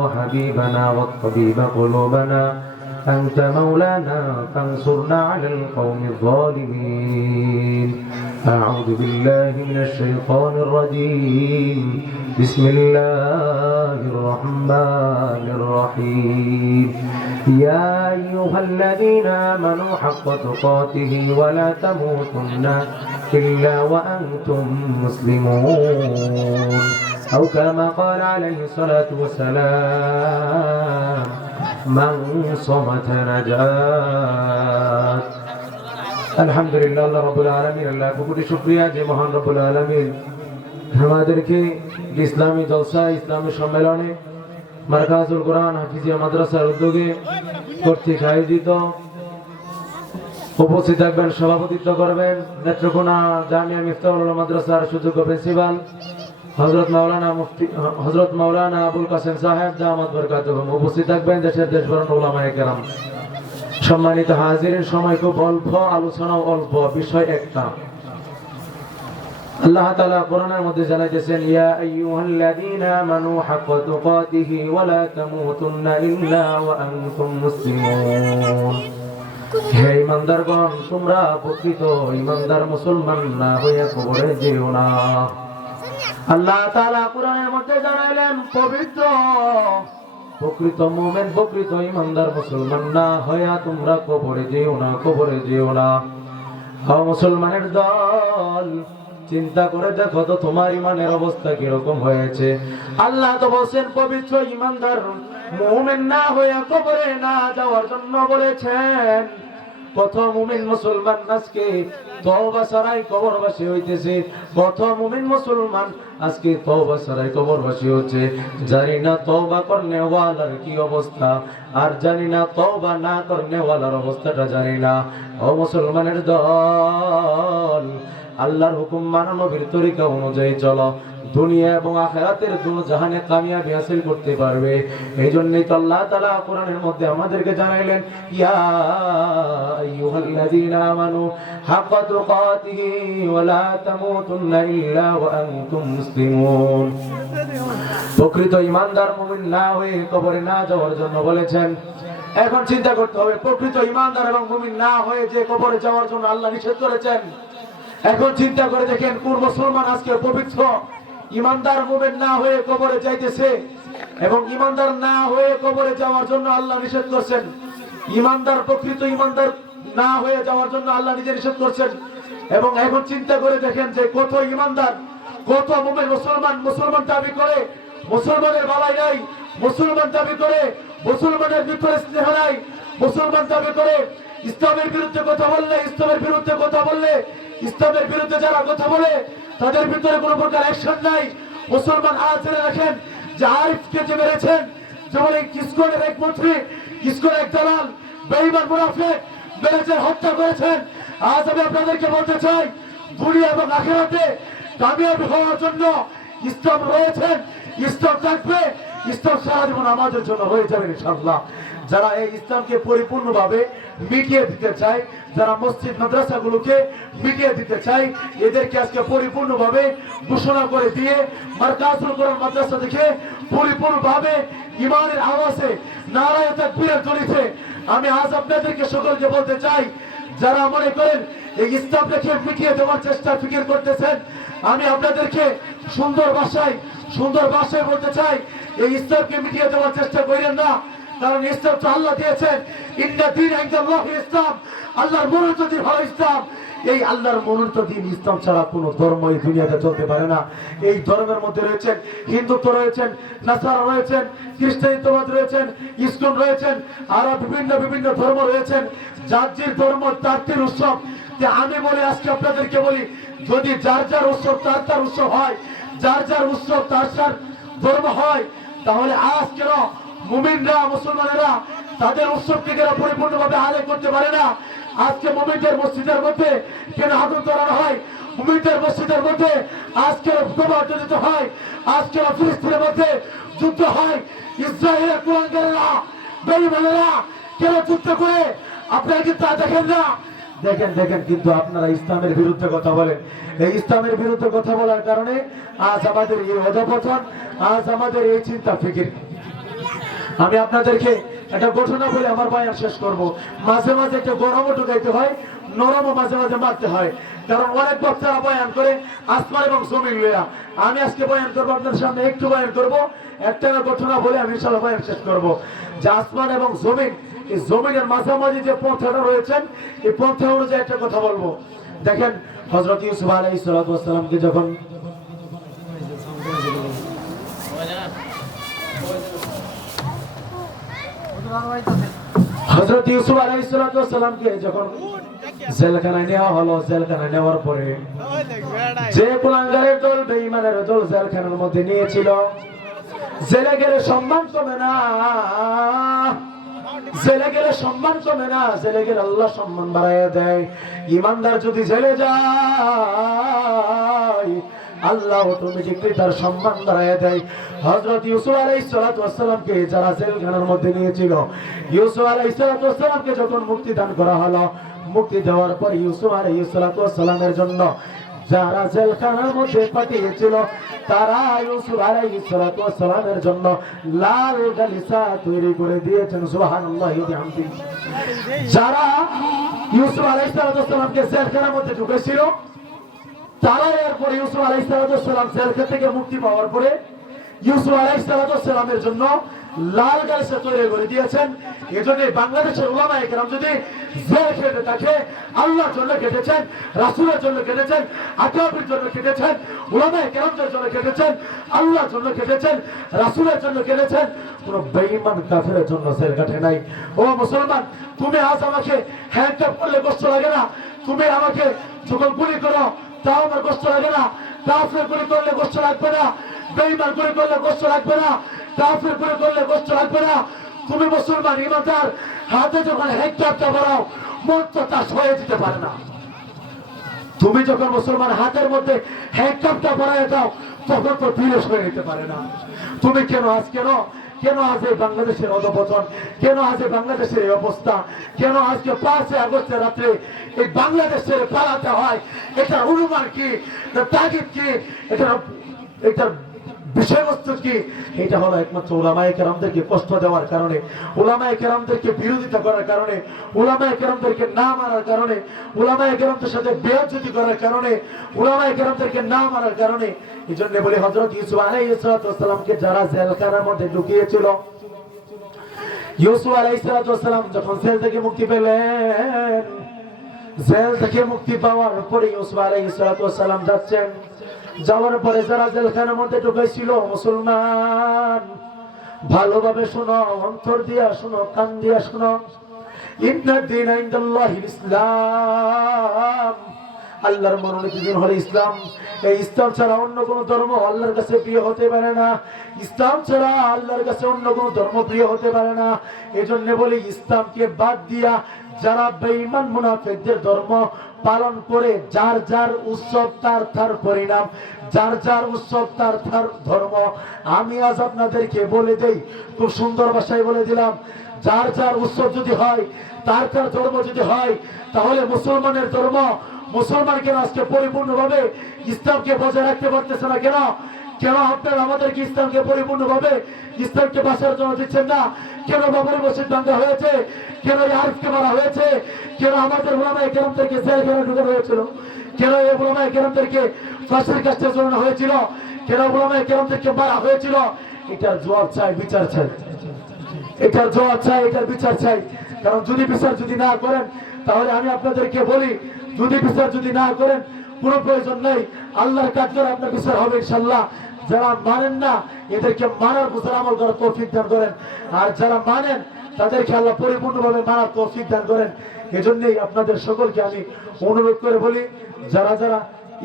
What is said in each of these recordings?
وحبيبنا والطبيب قلوبنا أنت مولانا فانصرنا على القوم الظالمين. أعوذ بالله من الشيطان الرجيم. بسم الله الرحمن الرحيم. يا أيها الذين آمنوا حق تقاته ولا تموتن إلا وأنتم مسلمون أو كما قال عليه الصلاة والسلام من صمت نجات. আলহামদুলিল্লাহ, আল্লাহ রাব্বুল আলামিন, আল্লাহ কোটি শুকরিয়া যে মহান রব্বুল আলামিন আমাদেরকে ইসলামী জলসা, ইসলামী সম্মেলনে মারকাজুল কোরআন হাফিজিয়া মাদ্রাসার উদ্যোগে কর্তৃক আয়োজিত উপস্থিত থাকবেন, সভাপতিত্ব করবেন নেত্রকোনা জামিয়া মিফতাহুল মাদ্রাসার সুযোগ্য প্রিন্সিপাল হযরত মাওলানা আবুল কাসেম সাহেব দামাত বরকাতুহুম। উপস্থিত থাকবেন দেশের দেশবরণ উলামায়ে কেরাম। সম্মানিত হাজিরিন, সময় খুব অল্প, আলোচনাও অল্প, বিষয় একটা। আল্লাহ তাআলা কোরআনের মধ্যে জানাইতেছেন, ইয়া আইয়ুহাল্লাযীনা আমানু হাক্কা তুকাতিহি ওয়া লা তামুতুন্না ইল্লা ওয়া আনতুম মুসলিমুন। হে ঈমানদারগণ, তোমরা প্রকৃত ঈমানদার মুসলমান না হয়ে কবরে যেও না। আল্লাহ তাআলা কোরআনের মধ্যে জানাইলেন, প্রকৃত মুমিন, প্রকৃত ঈমানদার মুসলমান না হইয়া তোমরা কবরে যেও না, কবরে যেও না। ও মুসলমানের দল, চিন্তা করে দেখো তো তোমার ঈমানের অবস্থা কিরকম হয়েছে। আল্লাহ তো বলেন পবিত্র ঈমানদার মুমিন না হইয়া কবরে না যাওয়ার জন্য বলেছেন। কত মুমিন মুসলমান আজকে তওবা ছাড়াই কবরবাসী হইতেছে, কত মুমিন মুসলমান আজকে তওবা ছাড়াই কবরবাসী হচ্ছে। জানি না তওবা করনে ওয়ালার কি অবস্থা, আর জানি না তওবা না করনে ওয়ালার অবস্থাটা জানি না। ও মুসলমানের দল, আল্লাহর হুকুম মানো, নবীর তরিকা অনুযায়ী চলো, দুনিয়া এবং আখিরাতের দুনো জাহানে কামিয়াবি হাসিল করতে পারবে। এই জন্যই তো আল্লাহ তাআলা কোরআনের মধ্যে আমাদেরকে জানাইলেন, ইয়া আইয়ুহাল্লাযীনা আমানু হাক্কা তুকাতিহি ওয়া লা তামুতুন্না ইল্লা ওয়া আনতুম মুসলিমুন। প্রকৃত ঈমানদার মুমিন না হয়ে কবরে না যাওয়ার জন্য বলেছেন। এখন চিন্তা করতে হবে, প্রকৃত ঈমানদার এবং মুমিন না হয়ে যে কবরে যাওয়ার জন্য আল্লাহ নিষেধ করেছেন। এখন চিন্তা করে দেখেন, কোন মুসলমান আজকে পবিত্র ঈমানদার মুমিন না হয়ে কবরে যাইতেছে এবং ঈমানদার না হয়ে কবরে যাওয়ার জন্য আল্লাহ নিষেধ করছেন। ঈমানদার, প্রকৃত ঈমানদার না হয়ে যাওয়ার জন্য আল্লাহ নিজে নিষেধ করছেন। এবং এখন চিন্তা করে দেখেন যে কত ঈমানদার, কত মুমিন মুসলমান দাবি করে মুসলমানের বালাই নাই, মুসলমান দাবি করে মুসলমানের ভিতরে স্নেহ নাই, মুসলমান দাবি করে ইসলামের বিরুদ্ধে কথা বললে, ইসলামের বিরুদ্ধে কথা বললে, ইসলামের বিরুদ্ধে যারা কথা বলে তাদের ভিতরে কোনো প্রকার অ্যাকশন নাই। মুসলমান আজ জেনে রাখেন যে আরিফকে যে মেরেছেন, যেমন এই কিসকনের এক মন্ত্রী, কিসকনের এক দালাল, বেঈমান মুনাফিক মেরেছেন, হত্যা করেছেন। আজ আমি আপনাদেরকে বলতে চাই, দুনিয়া এবং আখিরাতে কামিয়াবি হওয়ার জন্য ইসলাম রয়েছেন, ইসলাম থাকবে, ইসলাম সারা জীবন আমাদের জন্য হয়ে যাবে ইনশাআল্লাহ। যারা এই ইসলামকে পরিপূর্ণভাবে মিটিয়ে দিতে চায়, যারা মসজিদ মাদ্রাসাগুলোকে মিটিয়ে দিতে চায়, এদেরকে আজকে পরিপূর্ণভাবে ঘোষণা করে দিয়ে মারকাজুল কোরআন মাদ্রাসা থেকে পরিপূর্ণভাবে ঈমানের আওয়াজে নারায়ে তাকবীর জ্বলিছে। আমি আজ আপনাদেরকে সকলকে বলতে চাই, যারা মনে করেন এই ইসলামটাকে মিটিয়ে দেওয়ার চেষ্টা ফিকির করতেছেন, আমি আপনাদেরকে সুন্দর ভাষায় বলতে চাই, এই ইসলামকে মিটিয়ে দেওয়ার চেষ্টা করেন না। কারণ ইসলাম তো আল্লাহ দিয়েছেন, ইন্না দীন ইনদাল্লাহিল ইসলাম, আল্লাহর মনোনীত দিন হলো ইসলাম। এই আল্লাহর মনোনীত দিন ইসলাম ছাড়া কোনো ধর্ম এই দুনিয়াতে চলতে পারে না। এই ধর্মের মধ্যে রয়েছেন হিন্দুত্ব, রয়েছেন নাসারা, রয়েছেন খ্রিস্টানিত্ববাদ, রয়েছেন ইসকন, রয়েছেন আরো বিভিন্ন ধর্ম রয়েছেন। যার যে ধর্ম তার তার উৎসব। আমি বলি, আজকে আপনাদেরকে বলি, যদি যার যার উৎসব তার উৎসব হয়, যার যার উৎসব তার ধর্ম হয়, তাহলে আজ কেন মুমিনরা, মুসলমানেরা তাদের উৎসবকে কেন পরিপূর্ণভাবে আদায় করতে পারে না? আজকে মুমিনদের মসজিদের মধ্যে কেন আগুন ধরানো হয়? মুমিনদের মসজিদের মধ্যে আজকে বোমা চলিত হয়, আজকে ফিলিস্তিনের মধ্যে যুদ্ধ হয়, ইসরায়েলের কুলাঙ্গারেরা, বেঈমানেরা কেন যুদ্ধ করে? আপনারা কি তা দেখেন না? দেখেন কিন্তু আপনারা ইসলামের বিরুদ্ধে কথা বলেন। এই ইসলামের বিরুদ্ধে কথা বলার কারণে আজ আমাদের এই অধঃপতন, আজ আমাদের এই চিন্তা ফিকির। আমি আপনাদেরকে একটা ঘটনা বলে আমার বয়ান শেষ করব। মাঝে মাঝে একটা গরমও ঢুকাইতে হয়, নরমও মাঝে মাঝে মারতে হয়, কারণ অনেক বক্তারা বয়ান করে আসমান এবং জমিন লইয়া। আমি আজকে বয়ান করবো আপনাদের সামনে, একটু বয়ান করব, একটা ঘটনা বলে আমি ইনশাআল্লাহ বয়ান শেষ করব। যে আসমান এবং জমিন, এই জমিনের মাঝামাঝি যে পন্থাটা রয়েছেন, এই পন্থা অনুযায়ী একটা কথা বলবো। দেখেন হযরত ইউসুফ আলাইহিস সালাতু ওয়াস সালামকে যখন হযরত ইউসুফ আলাইহিস সালাতু ওয়াস সালামকে যখন জেলখানায় নেওয়া হলো, জেলখানায় নেওয়ার পরে যে কুলাঙ্গারের দল, বেঈমানের দল জেলখানার মধ্যে নিয়েছিল, জেলে গেলে সম্মান কমে না, জেলে গেলে সম্মান কমে না, জেলে গেলে আল্লাহ সম্মান বাড়াইয়া দেয়। ইমানদার যদি জেলে যায়, আল্লাহ অটোমেটিকলি তার সম্মান বাড়াইয়া দেয়। হযরত ইউসুফ আলাইহিস সালাতু ওয়াস সালামকে যারা জেলখানার মধ্যে নিয়েছিল, ইউসুফ আলাইহিস সালাতু ওয়াস সালামকে যখন মুক্তি দান করা হলো, মুক্তি দেওয়ার পর ইউসুফ আলাইহিস সালাতু ওয়াস সালামের জন্য যারা জেলখানার মধ্যে পাঠিয়েছিল, তারা ইউসুফ আলাইহিস সালাতু ওয়াস সালামের জন্য লাল গালিচা তৈরি করে দিয়েছেন। সুবহানাল্লাহি ওয়া বিহামদিহি। যারা ইউসুফ আলাইহিস সালাতু ওয়াস সালামকে জেলখানার মধ্যে ঢুকেছিল, তারা এরপর ইউসুফ আলাইহিস সালাতু ওয়াস সালাম জেলখানা থেকে মুক্তি পাওয়ার পরে ইউসুফ আলাইহিস সালাতু ওয়াস সালামের জন্য লাল গালিচা তৈরি করে দিয়েছেন। এজন্য বাংলাদেশের উলামায়ে কেরাম যদি জেল খেটে থাকে, আল্লাহর জন্য কেটেছেন, রাসূলের জন্য কেটেছেন, আকাবির জন্য কেটেছেন, উলামায়ে কেরামদের জন্য কেটেছেন, আল্লাহর জন্য কেটেছেন, রাসূলের জন্য কেটেছেন, কোন বেঈমান কাফেরের জন্য জেল কাটে নাই। ও মুসলমান, তুমি আজ আমাকে হ্যান্ডকাপ করলে কষ্ট লাগে না? তুমি আমাকে যখন গুলি করো তাও আমার কষ্ট লাগে না? কাফের গুলি করলে কষ্ট লাগবে না? বেঈমান গুলি করলে কষ্ট লাগবে না? কাফের গুলি করলে কষ্ট লাগবে না? তুমি মুসলমান ইমানদার হাতে যখন হ্যান্ডকাপটা বাড়াও, মন তো তা সয়ে দিতে পারে না। তুমি যখন মুসলমান হাতের মধ্যে হ্যান্ডকাপটা বাড়ায় দাও, তখন তো ধীরে সয়ে দিতে পারে না। তুমি কেন আজ কেন আজ এই বাংলাদেশের অধঃপতন, কেন আজ এই বাংলাদেশের এই অবস্থা, কেন আজকে 5 আগস্টের রাত্রে এই বাংলাদেশের পালাতে হয়? এটার অনুমান কি, তাগিদ কি, এটার বিষয়বস্তু কি? এটা হলো একমাত্র উলামায়ে কেরামদেরকে কষ্ট দেওয়ার কারণে, উলামায়ে কেরামদেরকে বিরোধিতা করার কারণে, উলামায়ে কেরামদেরকে না মানার কারণে, উলামায়ে কেরামদের সাথে বেয়াজ্জতি করার কারণে, উলামায়ে কেরামদেরকে না মানার কারণে। এই জন্য বলে হযরত ইউসুফ আলাইহিস সালামকে যারা জেলখানার মধ্যে ঢুকিয়েছিল, ইউসুফ আলাইহিস সালাম যখন জেল থেকে মুক্তি পেলেন, জেল থেকে মুক্তি পাওয়ার পরে ইউসুফ আলাইহিস সালাম যাচ্ছেন, যাওয়ার পরে যারা জেলখানার মধ্যে ঢুকেছিল, মুসলমান ভালোভাবে শোনো, অন্তর দিয়া শোনো, কান দিয়া শোনো, ইন্নাদ দীনা ইনদাল্লাহিল ইসলাম, আল্লাহর মনোনীত দিন হলো ইসলাম। এই ইসলাম ছাড়া অন্য কোন ধর্ম আল্লাহর কাছে প্রিয় হতে পারে না। ইসলাম ছাড়া আল্লাহর কাছে অন্য কোন ধর্ম প্রিয় হতে পারে না। এজন্য বলি, ইসলামকে বাদ দিয়া যারা বেঈমান মুনাফিকদের ধর্ম পালন করে, যার যার উৎসব তার তার পরিণাম, যার যার উৎসব তার তার ধর্ম। আমি আজ আপনাদেরকে বলে দেই, খুব সুন্দর ভাষায় বলে দিলাম, যার যার উৎসব যদি হয়, তার তার ধর্ম যদি হয়, তাহলে মুসলমানের ধর্ম, মুসলমান কেন আজকে পরিপূর্ণভাবে ইসলামকে বজায় রাখতে পারতেছে না? কেন আপনারা আমাদেরকে ইসলামকে পরিপূর্ণভাবে ইসলামকে বাঁচার জন্য দিচ্ছেন না? কেন বাবরি মসজিদ ভাঙা হয়েছে? কেন আরিফকে মারা হয়েছে? কেন আমাদের উলামায়ে কেরামদেরকে জেলখানায় ঢুকানো হয়েছিল? কেন এই উলামায়ে কেরামদেরকে ফাঁসির কাছে ঝোলানো হয়েছিল? কেন উলামায়ে কেরামদেরকে মারা হয়েছিল? এটার জবাব চাই, বিচার চাই। এটার জবাব চাই, এটার বিচার চাই। কারণ যদি বিচার যদি না করেন, তাহলে আমি আপনাদেরকে বলি, যদি বিচার যদি না করেন, কোনো প্রয়োজন নেই, আল্লাহর কাজ করে আপনার বিচার হবে ইনশাআল্লাহ। যারা মানেন না, এদেরকে মানার বুঝার আমল করার তৌফিক দান করেন, আর যারা মানেন তাদেরকে আল্লাহ পরিপূর্ণভাবে মানার তৌফিক দান করেন। এজন্যই আপনাদের সকলকে আমি অনুরোধ করে বলি, যারা যারা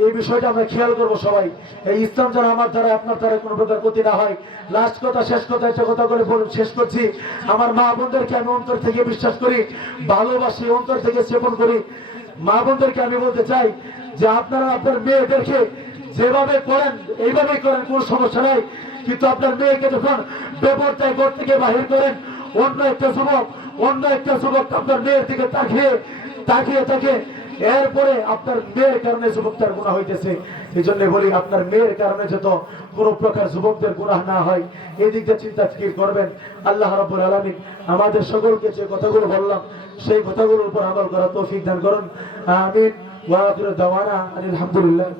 এই বিষয়টা আমরা খেয়াল করবো সবাই, এই ইসলাম যেন আমার দ্বারা আপনার দ্বারা কোনো প্রকার ক্ষতি না হয়। লাস্ট কথা, শেষ কথা, একটা কথা করে শেষ করছি। আমার মা বোনদেরকে আমি অন্তর থেকে বিশ্বাস করি, ভালোবাসি, অন্তর থেকে সেবন করি। মা বোনদেরকে আমি বলতে চাই যে আপনারা আপনার মেয়েদেরকে যেভাবে করেন এইভাবেই করেন, কোনো সমস্যা নাই। কিন্তু আপনার মেয়েকে যখন বেপরদায় ঘর থেকে বাহির করেন, অন্য একটা যুবক আপনার মেয়ের দিকে তাকিয়ে তাকে এরপরে আপনার মেয়ের কারণে যুবকটার গুনাহ হইতেছে। এই জন্য বলি আপনার মেয়ের কারণে যত কোন প্রকার যুবকদের গুনাহ না হয় এই দিক দিয়ে চিন্তা ফিকির করবেন। আল্লাহ রাব্বুল আলামিন আমাদের সকলকে যে কথাগুলো বললাম সেই কথাগুলোর উপর আমল করার তৌফিক দান করুন। আমিন। ওয়া আখিরু দাওয়ানা আলহামদুলিল্লাহ।